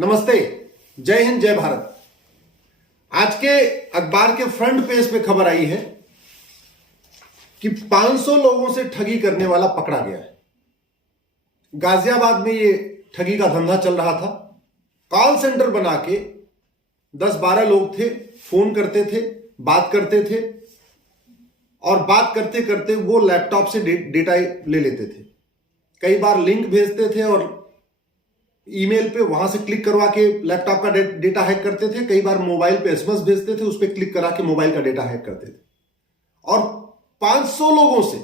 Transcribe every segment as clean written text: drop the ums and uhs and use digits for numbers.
नमस्ते, जय हिंद, जय भारत। आज के अखबार के फ्रंट पेज पे खबर आई है कि 500 लोगों से ठगी करने वाला पकड़ा गया है। गाजियाबाद में ये ठगी का धंधा चल रहा था। कॉल सेंटर बना के 10-12 लोग थे, फोन करते थे, बात करते थे और बात करते करते वो लैपटॉप से डेटा ले लेते थे। कई बार लिंक भेजते थे और ईमेल पे वहां से क्लिक करवा के लैपटॉप का डेटा हैक करते थे। कई बार मोबाइल पे एसएमएस भेजते थे, उस पर क्लिक करा के मोबाइल का डेटा हैक करते थे। और 500 लोगों से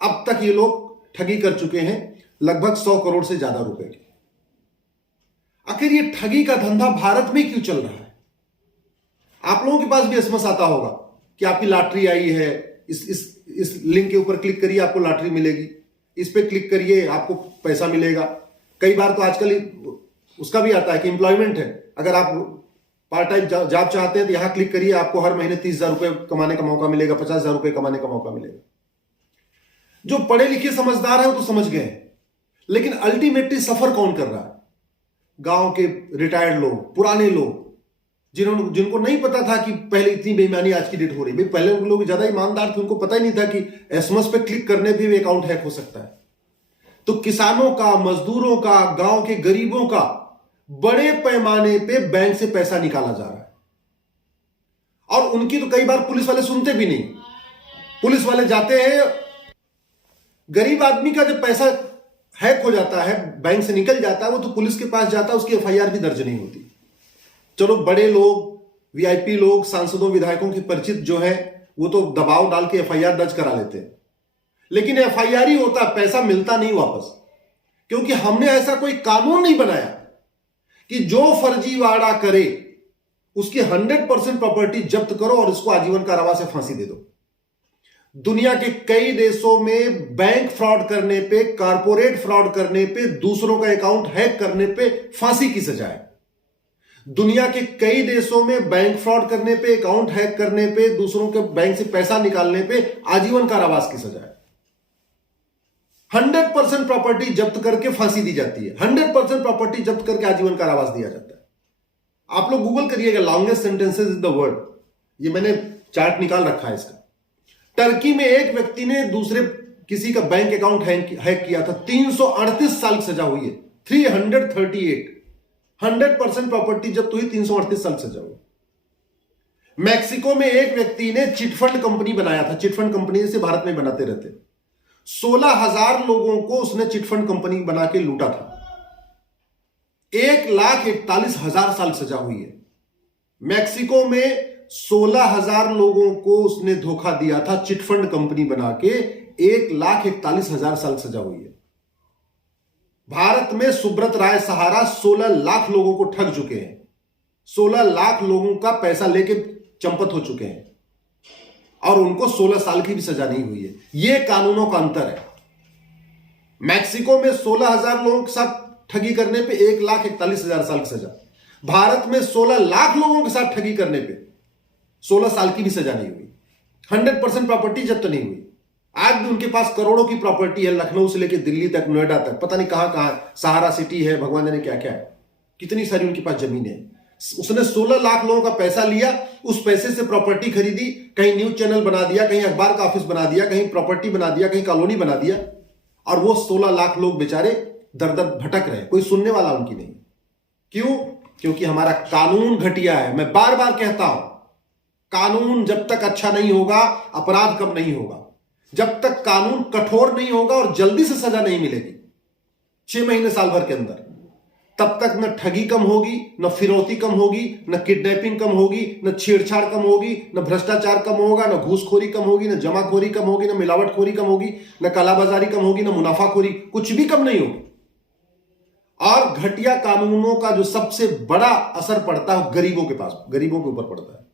अब तक ये लोग ठगी कर चुके हैं, लगभग 100 करोड़ से ज्यादा रुपए की। आखिर ये ठगी का धंधा भारत में क्यों चल रहा है? आप लोगों के पास भी एसएमएस आता होगा कि आपकी लॉटरी आई है, इस लिंक के ऊपर क्लिक करिए, आपको लॉटरी मिलेगी, इस पे क्लिक करिए, आपको पैसा मिलेगा। कई बार तो आजकल उसका भी आता है कि एम्प्लॉयमेंट है, अगर आप पार्ट टाइम जॉब चाहते हैं तो यहां क्लिक करिए, आपको हर महीने 30,000 रुपए कमाने का मौका मिलेगा, 50,000 रुपए कमाने का मौका मिलेगा। जो पढ़े लिखे समझदार है वो तो समझ गए हैं, लेकिन अल्टीमेटली सफर कौन कर रहा है? गांव के रिटायर्ड लोग, पुराने लोग, जिनको नहीं पता था कि पहले इतनी बेईमानी आज की डेट हो रही है। पहले लोग ज्यादा ईमानदार थे, उनको पता ही नहीं था कि एसएमएस पे क्लिक करने पे भी अकाउंट हैक हो सकता है। तो किसानों का, मजदूरों का, गांव के गरीबों का बड़े पैमाने पे बैंक से पैसा निकाला जा रहा है। और उनकी तो कई बार पुलिस वाले सुनते भी नहीं। पुलिस वाले जाते हैं, गरीब आदमी का जब पैसा हैक हो जाता है, बैंक से निकल जाता है, वो तो पुलिस के पास जाता है, उसकी एफआईआर भी दर्ज नहीं होती। चलो बड़े लोग, वीआईपी लोग, सांसदों, विधायकों के परिचित जो है वो तो दबाव डाल के एफआईआर दर्ज करा लेते हैं, लेकिन एफआईआर ही होता, पैसा मिलता नहीं वापस। क्योंकि हमने ऐसा कोई कानून नहीं बनाया कि जो फर्जीवाड़ा करे उसकी 100% प्रॉपर्टी जब्त करो और उसको आजीवन कारावास या फांसी दे दो। दुनिया के कई देशों में बैंक फ्रॉड करने पे, कारपोरेट फ्रॉड करने पे, दूसरों का अकाउंट हैक करने पे फांसी की सजा है। दुनिया के कई देशों में बैंक फ्रॉड करने पे, अकाउंट हैक करने पे, दूसरों के बैंक से पैसा निकालने पे आजीवन कारावास की सजा है। 100% प्रॉपर्टी जब्त करके फांसी दी जाती है, 100% प्रॉपर्टी जब्त करके आजीवन कारावास दिया जाता है। आप लोग गूगल करिएगा, longest sentences in the world, ये मैंने चार्ट निकाल रखा है इसका। टर्की में एक व्यक्ति ने दूसरे किसी का बैंक अकाउंट हैक किया था, 338 साल की सजा हुई है। 338, 100% प्रॉपर्टी जब्त हुई, 338 साल की सजा हुई। मैक्सिको में एक व्यक्ति ने चिटफंड कंपनी बनाया था, चिटफंड कंपनी से भारत में बनाते रहते, 16,000 लोगों को उसने चिटफंड कंपनी बना के लूटा था। 1,41,000 साल सजा हुई है। मैक्सिको में 16,000 लोगों को उसने धोखा दिया था, चिटफंड कंपनी बना के 1,41,000 साल सजा हुई है। भारत में सुब्रत राय सहारा 16 लाख लोगों को ठग चुके हैं, 16 लाख लोगों का पैसा लेके चंपत हो चुके हैं और उनको 16 साल की भी सजा नहीं हुई है। यह कानूनों का अंतर है। मैक्सिको में 16,000 लोगों के साथ ठगी करने पे 1,41,000 साल की सजा, भारत में 16 लाख लोगों के साथ ठगी करने पे 16 साल की भी सजा नहीं हुई। 100% प्रॉपर्टी जब्त नहीं हुई। आज भी उनके पास करोड़ों की प्रॉपर्टी है, लखनऊ से लेकर दिल्ली तक, नोएडा तक, पता नहीं कहां कहां, सहारा सिटी है, भगवान जाने क्या क्या है, कितनी सारी उनके पास जमीनें हैं। उसने 16 लाख लोगों का पैसा लिया, उस पैसे से प्रॉपर्टी खरीदी, कहीं न्यूज चैनल बना दिया, कहीं अखबार का ऑफिस बना दिया, कहीं प्रॉपर्टी बना दिया, कहीं कॉलोनी बना दिया, और वो 16 लाख लोग बेचारे दर दर भटक रहे, कोई सुनने वाला उनकी नहीं। क्यों? क्योंकि हमारा कानून घटिया है। मैं बार बार कहता हूं, कानून जब तक अच्छा नहीं होगा, अपराध कम नहीं होगा। जब तक कानून कठोर नहीं होगा और जल्दी से सजा नहीं मिलेगी 6 महीने साल भर के अंदर, तब तक न ठगी कम होगी, न फिरौती कम होगी, न किडनैपिंग कम होगी, न छेड़छाड़ कम होगी, न भ्रष्टाचार कम होगा, न घूसखोरी कम होगी, न जमाखोरी कम होगी, न मिलावटखोरी कम होगी, न कालाबाजारी कम होगी, न मुनाफाखोरी, कुछ भी कम नहीं होगी। और घटिया कानूनों का जो सबसे बड़ा असर पड़ता है गरीबों के पास, गरीबों के ऊपर पड़ता है।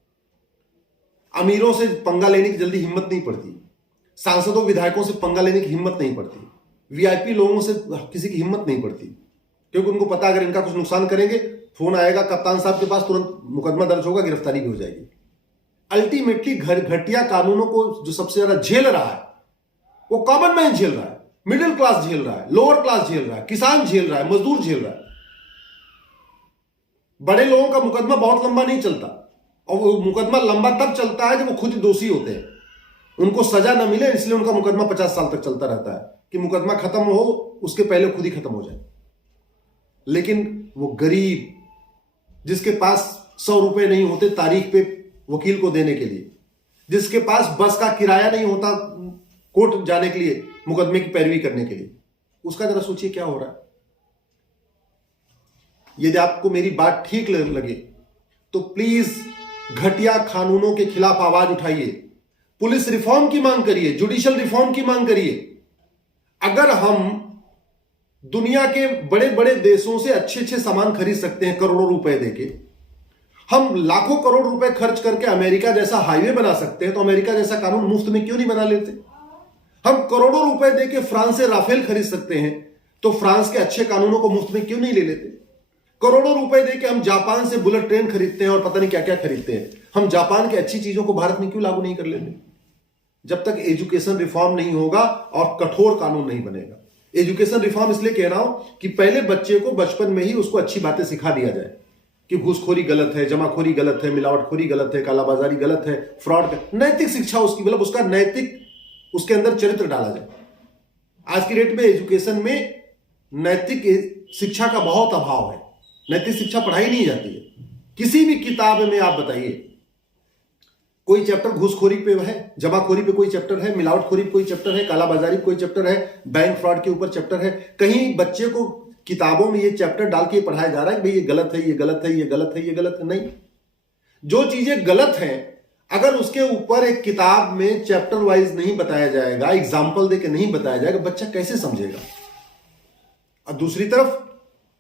अमीरों से पंगा लेने की जल्दी हिम्मत नहीं पड़ती, सांसदों विधायकों से पंगा लेने की हिम्मत नहीं पड़ती, वीआईपी लोगों से किसी की हिम्मत नहीं पड़ती, क्योंकि उनको पता अगर इनका कुछ नुकसान करेंगे, फोन आएगा कप्तान साहब के पास, तुरंत मुकदमा दर्ज होगा, गिरफ्तारी भी हो जाएगी। अल्टीमेटली घटिया कानूनों को जो सबसे ज्यादा झेल रहा है वो कॉमन मैन झेल रहा है, मिडिल क्लास झेल रहा है, लोअर क्लास झेल रहा है, किसान झेल रहा है, मजदूर झेल रहा है। बड़े लोगों का मुकदमा बहुत लंबा नहीं चलता, और वो मुकदमा लंबा तब चलता है जब वो खुद दोषी होते हैं, उनको सजा न मिले, इसलिए उनका मुकदमा 50 साल तक चलता रहता है कि मुकदमा खत्म हो उसके पहले खुद ही खत्म हो जाए। लेकिन वो गरीब जिसके पास 100 रुपए नहीं होते तारीख पे वकील को देने के लिए, जिसके पास बस का किराया नहीं होता कोर्ट जाने के लिए, मुकदमे की पैरवी करने के लिए, उसका जरा सोचिए क्या हो रहा है। यदि आपको मेरी बात ठीक लगे तो प्लीज घटिया कानूनों के खिलाफ आवाज उठाइए, पुलिस रिफॉर्म की मांग करिए, जुडिशियल रिफॉर्म की मांग करिए। अगर हम दुनिया के बड़े बड़े देशों से अच्छे अच्छे सामान खरीद सकते हैं करोड़ों रुपए देके, हम लाखों करोड़ रुपए खर्च करके अमेरिका जैसा हाईवे बना सकते हैं, तो अमेरिका जैसा कानून मुफ्त में क्यों नहीं बना लेते? हम करोड़ों रुपए देके फ्रांस से राफेल खरीद सकते हैं, तो फ्रांस के अच्छे कानूनों को मुफ्त में क्यों नहीं ले लेते? करोड़ों रुपए देके हम जापान से बुलेट ट्रेन खरीदते हैं और पता नहीं क्या क्या खरीदते हैं, हम जापान की अच्छी चीजों को भारत में क्यों लागू नहीं कर लेते? जब तक एजुकेशन रिफॉर्म नहीं होगा और कठोर कानून नहीं बनेगा। एजुकेशन रिफॉर्म इसलिए कह रहा हूं कि पहले बच्चे को बचपन में ही उसको अच्छी बातें सिखा दिया जाए कि घूसखोरी गलत है, जमाखोरी गलत है, मिलावटखोरी गलत है, कालाबाजारी गलत है, फ्रॉड, नैतिक शिक्षा उसकी, मतलब उसका नैतिक, उसके अंदर चरित्र डाला जाए। आज की डेट में एजुकेशन में नैतिक शिक्षा का बहुत अभाव है, नैतिक शिक्षा पढ़ाई नहीं जाती है। किसी भी किताब में आप बताइए, कोई चैप्टर घूसखोरी पे है, जमाखोरी पे कोई चैप्टर है, मिलावटखोरी पे कोई चैप्टर है, कालाबाजारी पे कोई चैप्टर है, बैंक फ्रॉड के ऊपर चैप्टर है? कहीं बच्चे को किताबों में ये चैप्टर डाल के पढ़ाया जा रहा है कि भाई ये गलत है, ये गलत है, ये गलत है, ये गलत है? नहीं। जो चीजें गलत हैं अगर उसके ऊपर एक किताब में चैप्टर वाइज नहीं बताया जाएगा, एग्जाम्पल देके नहीं बताया जाएगा, बच्चा कैसे समझेगा? और दूसरी तरफ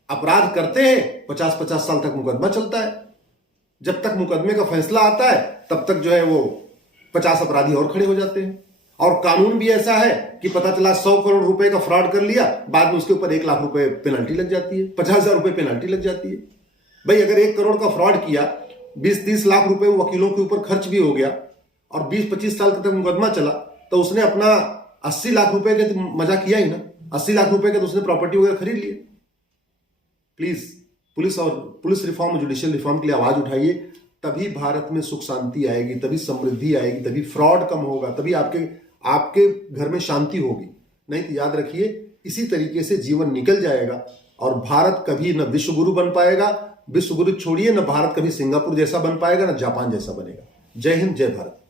अपराध करते हैं, 50-50 साल तक मुकदमा चलता है, जब तक मुकदमे का फैसला आता है तब तक जो है वो 50 अपराधी और खड़े हो जाते हैं। और कानून भी ऐसा है कि पता चला 100 करोड़ रुपए का फ्रॉड कर लिया, बाद में उसके ऊपर 1 लाख रुपए पेनल्टी लग जाती है, 50,000 रुपए पेनल्टी लग जाती है। भाई अगर 1 करोड़ का फ्रॉड किया, 20-30 लाख रुपए वकीलों के ऊपर खर्च भी हो गया और 20-25 साल तक मुकदमा चला, तो उसने अपना 80 लाख रुपए के मजा किया ही ना, 80 लाख रुपए के तो उसने प्रॉपर्टी वगैरह खरीद लिए। Please police reform, judicial reform के लिए आवाज उठाइए, तभी भारत में सुख शांति आएगी, तभी समृद्धि आएगी, तभी फ्रॉड कम होगा, तभी आपके घर में शांति होगी। नहीं तो याद रखिए इसी तरीके से जीवन निकल जाएगा और भारत कभी न विश्व गुरु बन पाएगा, विश्व गुरु छोड़िए, न भारत कभी सिंगापुर जैसा बन पाएगा, न जापान जैसा बनेगा। जय हिंद, जय भारत।